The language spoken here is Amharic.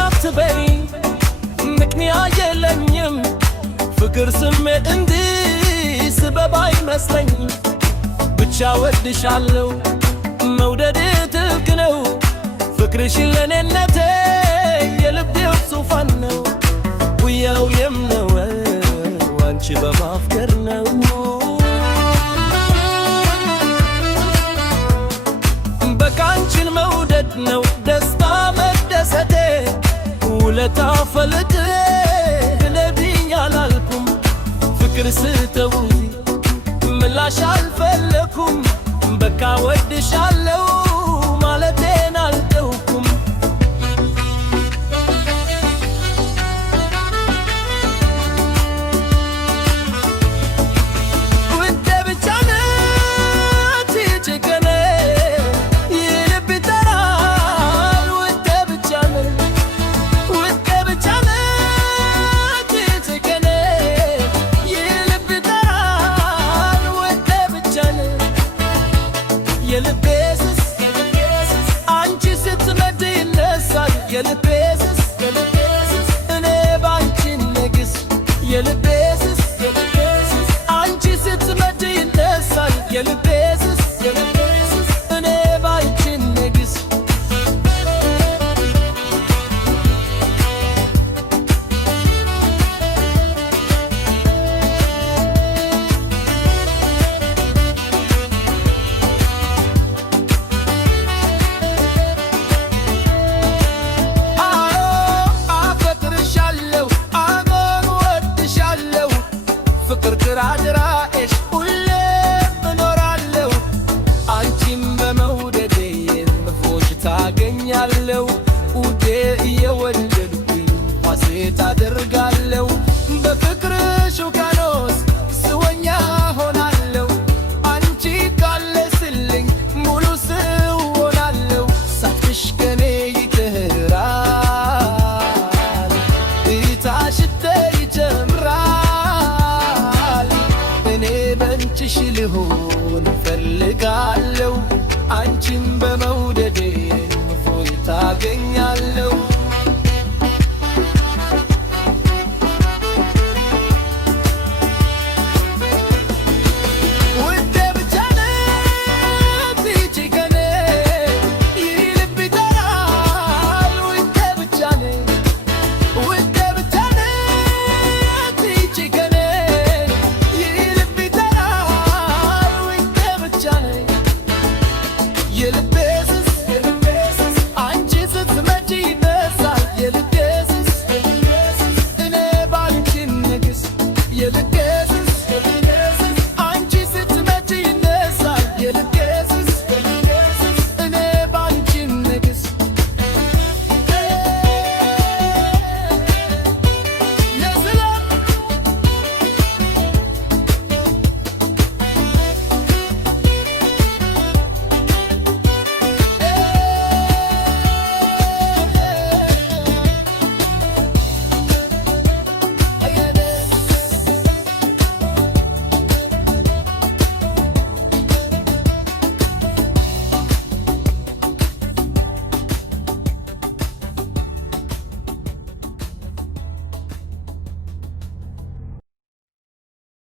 አትበይ ምክንያት የለኝም ፍቅር ስሜት እንዲህ ስበብ አይመስለኝም ብቻ ወድሻለሁ መውደድ ትልቅ ነው ፍቅርሽን ለኔነቴ የልቤው ዙፋን ነው ውያው የምነው አንቺ በማፍቀር ነው በቃ አንቺን መውደድ ነው ደስታ መደሰቴ ውለታ ፈልጌ ልለብኝ አላልኩም ፍቅር ስተውኝ ምላሽ አልፈለኩም በቃ ወድሻለሁ ማለቴን አልተውኩም ውዴ ብቻ ነሽ ጭቅኔ የልብ ይጠራል ውዴ ብቻ ነሽ ውዴ ብቻ ነሽ ጭቅኔ የልብ ይጠራል ውዴ ብቻ ነሽ የልቤ ስስ አንቺ ስትመጪ ይነሳል የልቤ ስስ እኔ ባንቺ ንግስ የልቤ ስስ አንቺ ስትመጪ ይነሳል የልቤ ስስ እኔ ባንቺ ንግስ ፍቅር ድራድራሽ ሁሌ እኖራለሁ አንቺም በመውደዴ እፎይታ ታገኛለሁ ውዴ እየወደድኩኝ ሐሴት አደርጋለሁ በፍቅርሽ ውቅያኖስ ስወኛ ሆናለሁ አንቺ ካለሽልኝ ሙሉ ሰው ሆናለሁ ሳቅሽ ከኔ ይቀራል እይታሽ ይጀምራል አንቺሽ ልሆን ፈልጋለሁ አንቺን በመውደዴ እፎይታ ታገኛለሁ